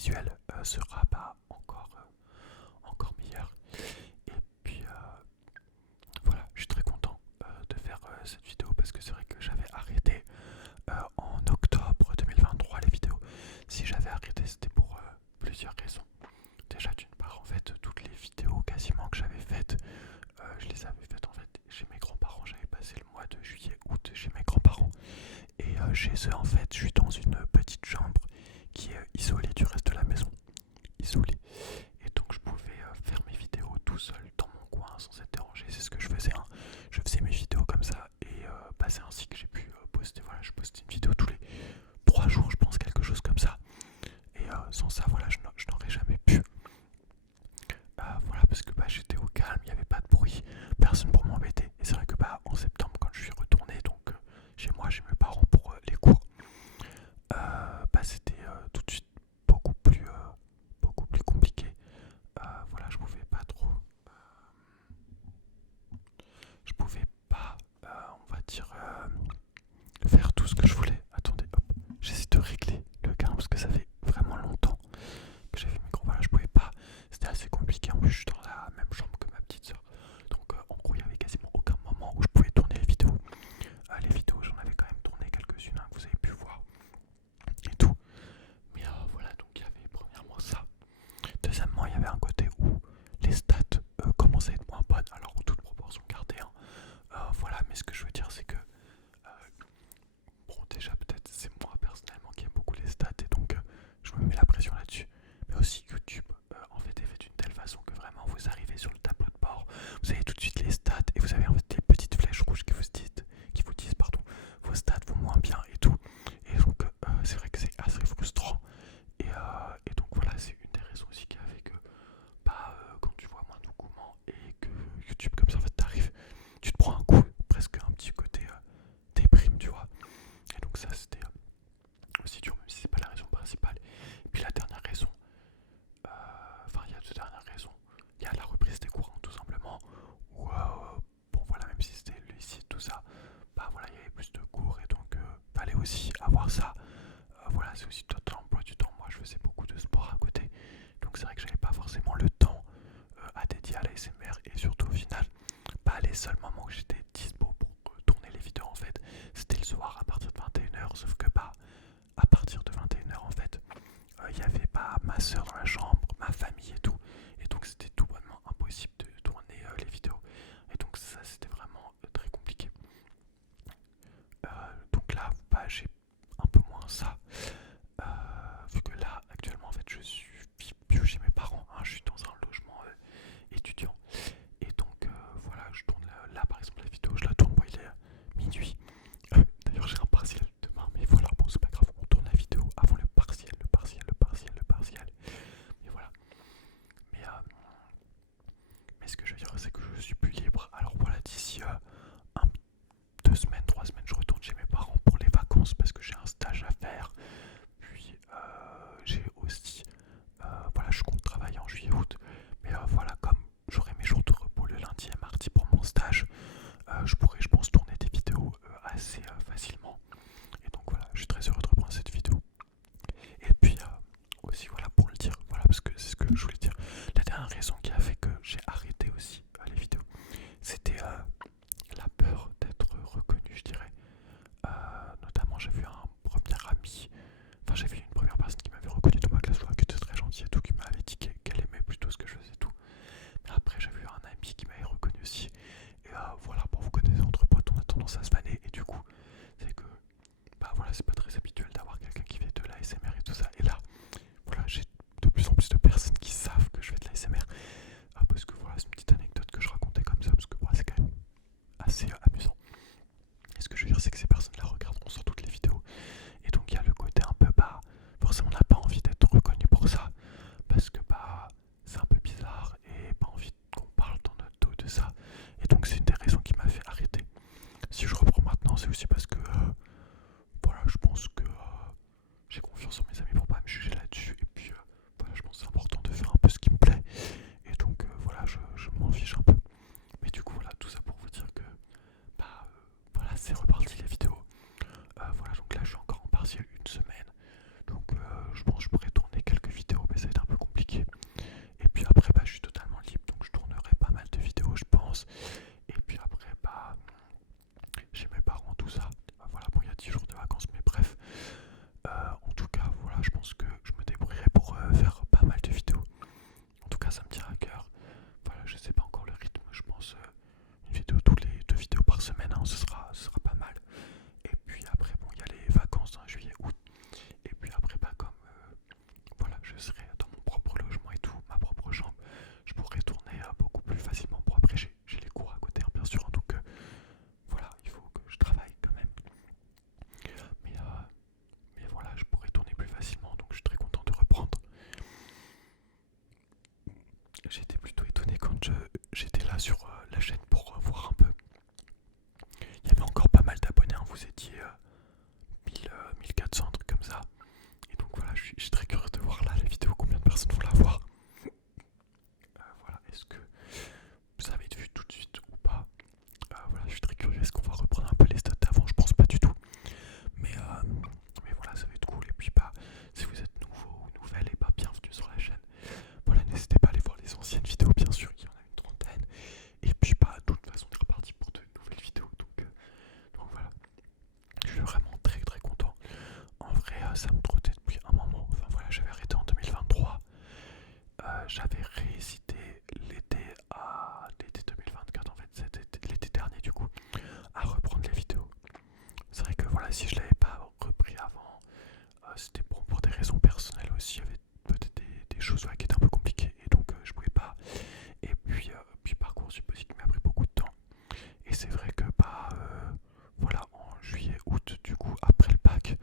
visuel sera encore meilleur. Et puis voilà, je suis très content de faire cette vidéo parce que c'est vrai que j'avais arrêté en octobre 2023 les vidéos. Si j'avais arrêté, c'était pour plusieurs raisons. Déjà d'une part, en fait, toutes les vidéos quasiment que j'avais faites, je les avais faites en fait chez mes grands-parents. J'avais passé le mois de juillet, août chez mes grands-parents. Et chez eux, en fait, je suis dans une petite chambre qui est isolée du reste de la maison. Isolée. Et donc je pouvais faire mes vidéos tout seul dans mon coin sans être dérangé. C'est ce que je faisais, hein. Je faisais mes vidéos comme ça et c'est ainsi que j'ai pu poster. Voilà, je postais une vidéo tous les 3 jours, je pense, quelque chose comme ça. Et sans ça, voilà, je n'aurais jamais pu. Voilà, parce que j'étais au calme, il n'y avait pas de bruit, personne pour m'embêter. Et c'est vrai que en septembre, quand je suis retourné donc chez moi, chez mes parents pour les cours, c'était tout de suite beaucoup plus compliqué. Voilà, je pouvais pas, on va dire, faire tout ce que je voulais. Attendez, hop, j'essaie de régler le gain parce que ça fait vraiment longtemps que j'ai fait le micro. Voilà, je pouvais pas, c'était assez compliqué. En plus, je suis dans la même chambre que ma petite soeur, donc en gros, il y avait quasiment aucun moment où je pouvais tourner les vidéos. Les vidéos, j'en avais quand même tourné quelques-unes, hein, que vous avez pu voir et tout. Mais voilà, donc il y avait premièrement ça. Deuxièmement, il y avait un côté où les stats commençaient à être moins bonnes, alors en toute proportion gardée, hein. Voilà, mais ce que je veux dire, c'est que bon, déjà peut-être c'est moi personnellement qui aime beaucoup les stats et donc je me mets la pression là-dessus. Mais aussi YouTube en fait est fait d'une telle façon que vraiment vous arrivez sur le tableau de bord, vous avez tout de suite les stats et vous avez en fait les petites flèches rouges qui vous disent pardon, vos stats vont moins bien et tout. Et donc c'est vrai que c'est assez frustrant. Et donc voilà, c'est une des raisons aussi qui a fait que quand tu vois moins d'engouement et que YouTube comme ça en fait t'arrives, tu te prends un coup, presque un petit côté déprime, tu vois. Et donc ça c'était aussi dur, même si c'est pas la raison principale. Et puis la dernière raison, il y a deux dernières raisons. Il y a la reprise des cours, hein, tout simplement, où bon voilà, même si c'était le lycée tout ça, voilà, il y avait plus de cours et donc fallait aussi avoir ça. Voilà, c'est aussi tout l'emploi du temps. Moi je faisais beaucoup de sport à côté, donc c'est vrai que j'avais pas forcément le temps à dédier à la SMR et surtout au final, les seuls moments où j'étais dispo pour tourner les vidéos en fait, c'était le soir à partir de 21h, sauf que à partir de 21h en fait, il y avait pas ma soeur dans la chambre, ma famille et tout, et donc c'était tout bonnement impossible de tourner les vidéos, et donc ça c'était vraiment très compliqué. Donc là, j'ai un peu moins ça, vu que là actuellement en fait je suis plus chez mes parents, hein, je suis dans un logement étudiant, et donc voilà, je tourne là par exemple la vidéo, je la tourne, il est minuit. D'ailleurs j'ai un partiel demain, mais voilà, bon c'est pas grave, on tourne la vidéo avant le partiel. Mais voilà. Mais, mais ce que je veux dire, c'est que je suis plus libre. Alors voilà, d'ici 2 semaines, 3 semaines, je retourne chez mes parents pour les vacances parce que j'ai un stage à faire. Puis j'ai aussi, voilà, je compte travailler en juillet août. Mais voilà, comme j'aurai mes jours de repos le lundi et mardi pour mon stage, je pourrais, je pense, tourner des vidéos assez facilement. Et donc voilà, je suis très heureux de reprendre cette vidéo. Et puis aussi voilà, pour le dire, voilà, parce que c'est ce que je voulais dire. La dernière raison qui a fait que j'ai arrêté aussi les vidéos, c'était la peur d'être reconnu, je dirais. Notamment j'ai vu un premier ami, enfin j'ai vu une première personne qui m'avait reconnu dans ma classe, qui était très gentille et tout, qui m'avait dit qu'elle aimait plutôt ce que je faisais et tout. Mais après j'ai vu un ami qui m'avait reconnu aussi. Et voilà, pour vous connaître entre potes, on a tendance à se vanner. Et du coup, c'est que voilà, c'est pas très habituel d'avoir quelqu'un qui fait de l'ASMR et tout ça. Et là, voilà, j'ai de plus en plus de personnes qui savent que je fais de l'ASMR. Parce que voilà, c'est une petite anecdote que je racontais comme ça, parce que c'est quand même assez amusant. Et ce que je veux dire, c'est que ces personnes-là regarderont sur toutes les vidéos. Et donc il y a le côté un peu, forcément on n'a pas envie d'être reconnu pour ça. Parce que c'est un peu bizarre et pas envie qu'on parle dans notre dos de ça. Et donc c'est une des raisons qui m'a fait arrêter. Si je reprends maintenant, c'est aussi parce que voilà, je pense que j'ai confiance en mes amis pour pas me juger là-dessus. Et puis voilà, je pense que c'est important de faire un peu ce qui me plaît. Et donc voilà, je m'en fiche un peu. Mais du coup voilà, tout ça pour vous dire que voilà, c'est reparti les vidéos. Voilà, donc là je suis encore en partiel une semaine. Donc je pense que je pourrais tourner quelques vidéos sur la chaîne pour voir un peu. Il y avait encore pas mal d'abonnés, hein, vous étiez 1400, un truc comme ça. Et donc voilà, je suis très curieux de voir là la vidéo, combien de personnes vont la voir. Voilà, est-ce que ça va être vu tout de suite ou pas? Voilà, je suis très curieux, est-ce qu'on va reprendre un peu les stats d'avant? Je pense pas du tout. Mais voilà, ça va être cool. Et puis bah, si vous êtes nouveau ou nouvelle, et bah bienvenue sur la chaîne. Voilà, n'hésitez pas à aller voir les anciennes vidéos, bien sûr, il y en a une trentaine. Et puis bah, de toute façon, on est reparti pour de nouvelles vidéos. Donc voilà, je suis vraiment très très content. En vrai, ça me trottait depuis un moment. Enfin voilà, j'avais arrêté en 2023. J'avais réhésité l'été 2024, en fait, c'était l'été dernier du coup, à reprendre les vidéos. C'est vrai que voilà, si je l'avais pas repris avant, c'était bon pour des raisons personnelles aussi. Il y avait peut-être des choses qui étaient un peu compliquées et donc je pouvais pas. Et puis Parcoursup aussi qui m'a pris beaucoup de temps. Et c'est vrai que bah voilà, en juillet, août, du coup, après le bac,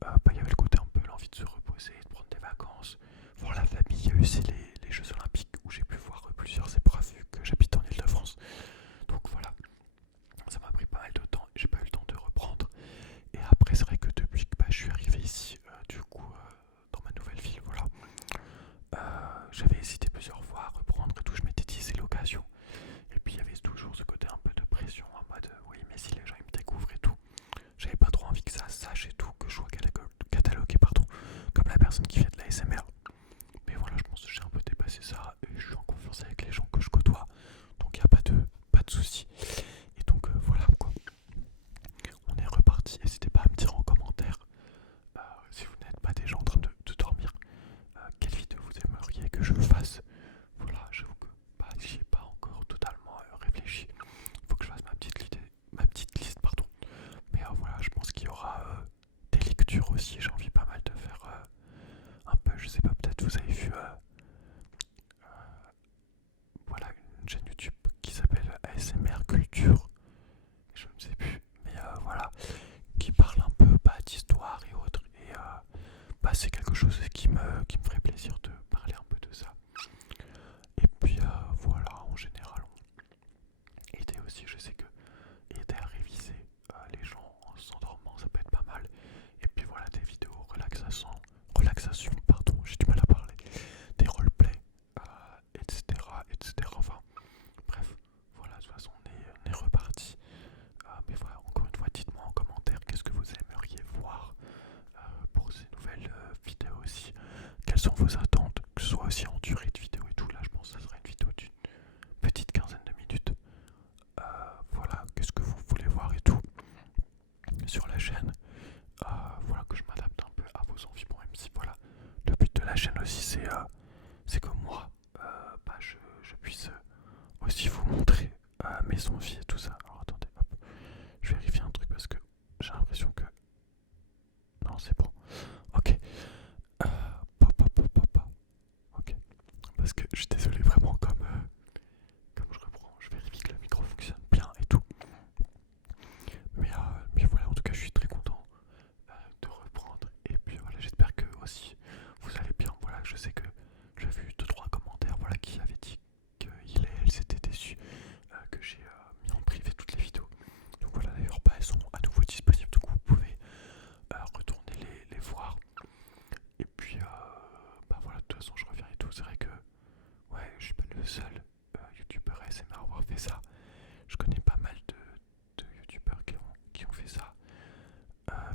bah, il y avait le côté un peu l'envie de se reposer, de prendre des vacances, voir la famille. Il y a eu aussi les Jeux Olympiques où j'ai pu voir plusieurs épreuves vu que j'habite en Ile-de-France. Donc voilà, ça m'a pris pas mal de temps et j'ai pas eu le temps de reprendre. Et après, c'est vrai que depuis que bah, je suis arrivé ici, du coup, dans ma nouvelle ville, voilà, j'avais hésité plusieurs fois à reprendre et tout. Je m'étais dit, c'est l'occasion. Et puis, il y avait toujours ce côté un peu de pression en mode, oui, mais si les gens ils me découvrent et tout, j'avais pas trop envie que ça sache et tout, que je sois catalogué, pardon, comme la personne qui fait de la SMR. Mais voilà, je pense que j'ai un peu dépassé ça et je suis en confiance avec les gens que je côtoie. Donc, il n'y a pas de souci. Et donc, voilà quoi. On est reparti. N'hésitez pas à me dire en commentaire si vous n'êtes pas déjà en train de dormir, quelle vidéo vous aimeriez que je fasse. Voilà, j'avoue que bah, j'y ai pas encore totalement réfléchi. Il faut que je fasse ma petite liste, pardon. Mais voilà, je pense qu'il y aura des lectures aussi. J'ai envie pas mal de faire un peu, je sais pas, peut-être vous avez vu voilà, une chaîne YouTube qui s'appelle ASMR Culture. Je ne sais plus, mais voilà, qui parle un peu bah, d'histoire et autres. Et bah, c'est quelque chose qui me ferait plaisir de parler un peu de ça. Et puis voilà, en général, aider aussi, je sais que aider à réviser les gens en s'endormant, ça peut être pas mal. Et puis voilà, des vidéos relaxation, pardon, j'ai du mal à parler, des roleplays, etc. Enfin, bref, voilà, de toute façon, on est reparti. Mais voilà, encore une fois, dites-moi en commentaire qu'est-ce que vous aimeriez voir pour ces nouvelles vidéos aussi. Quelles sont vos attentes, que ce soit aussi en durée de vidéo et tout. Là, je pense que ça sera une vidéo d'une petite quinzaine de minutes. Voilà, qu'est-ce que vous voulez voir et tout sur la chaîne. Voilà, que je m'adapte un peu à vos envies. Bon, même si voilà, le but de la chaîne aussi, c'est que moi, bah, je puisse aussi vous montrer mes envies et tout ça. Alors attendez, hop, je vérifie un truc parce que j'ai l'impression que... Non, c'est bon. Ok. Ok. Parce que je suis désolé vraiment comme je reprends, je vérifie que le micro fonctionne bien et tout. Mais voilà, en tout cas, je suis très content de reprendre. Et puis voilà, j'espère que aussi vous allez bien. Voilà, je sais que j'ai vu 2-3 commentaires voilà, qui avaient dit qu'elles s'étaient déçus que j'ai mis en privé toutes les vidéos. Donc voilà, d'ailleurs, bah, elles sont à nouveau disponibles. Donc vous pouvez retourner les voir. Et puis, bah voilà, de toute façon, je reviens et tout. C'est vrai que, ouais, je suis pas le seul youtubeur ASMR à avoir fait ça. Je connais pas mal de youtubeurs qui ont fait ça.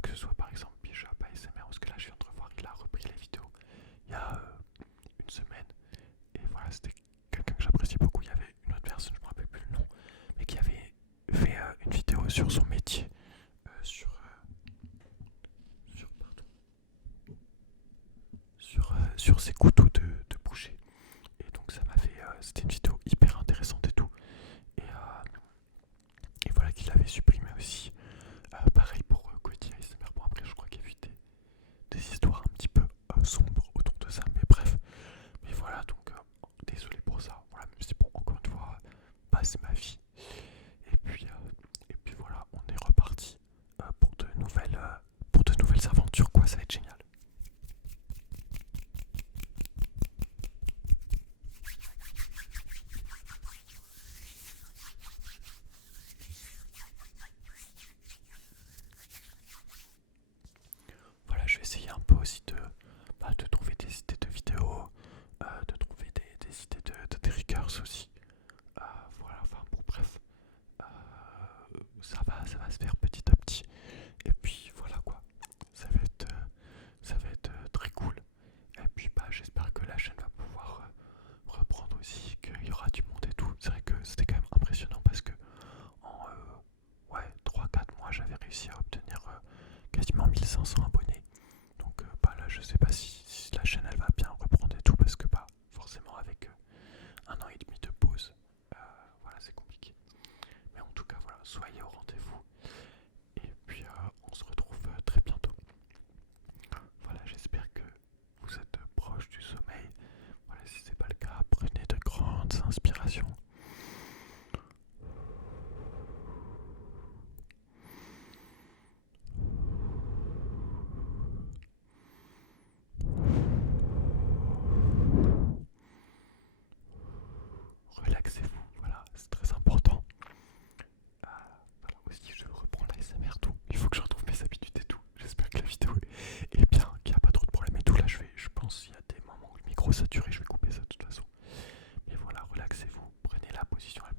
Que ce soit par exemple Bishop ASMR, parce que là, je viens de revoir, il a repris les vidéos il y a une semaine. Et voilà, c'était quelqu'un que j'apprécie beaucoup. Il y avait une autre personne, je me rappelle plus le nom, mais qui avait fait une vidéo sur son métier, sur ses couteaux de boucher. Et donc ça m'a fait, c'était une vidéo hyper intéressante et tout. Et voilà qu'il avait supprimé aussi. Pareil pour Cody ASMR. Bon après je crois qu'il y a eu des histoires un petit peu sombres autour de ça. Mais bref. Mais voilà donc désolé pour ça. Voilà, même si bon encore une fois, bah, c'est ma vie. Et puis voilà, on est reparti pour de nouvelles aventures quoi, ça va être génial. de trouver des idées de vidéos, de trouver des idées de triggers aussi. Voilà, enfin bon bref, ça va se faire petit à petit. Et puis voilà quoi, ça va être très cool. Et puis bah j'espère que la chaîne va pouvoir reprendre aussi, qu'il y aura du monde et tout. C'est vrai que c'était quand même impressionnant parce que en ouais, 3-4 mois j'avais réussi à obtenir quasiment 1500 abonnés. Donc bah là je sais pas si la chaîne elle va bien reprendre et tout parce que bah forcément avec 1 an et demi de pause, voilà c'est compliqué. Mais en tout cas voilà, soyez au rendez-vous et puis on se retrouve très bientôt. Voilà, j'espère que vous êtes proche du sommeil. Voilà, si c'est pas le cas, prenez de grandes inspirations. Relaxez-vous, voilà, c'est très important. Voilà, aussi je reprends l'ASMR tout. Il faut que je retrouve mes habitudes et tout. J'espère que la vidéo est bien, qu'il n'y a pas trop de problèmes et tout. Là je pense qu'il y a des moments où le micro saturé, je vais couper ça de toute façon. Mais voilà, relaxez-vous, prenez la position la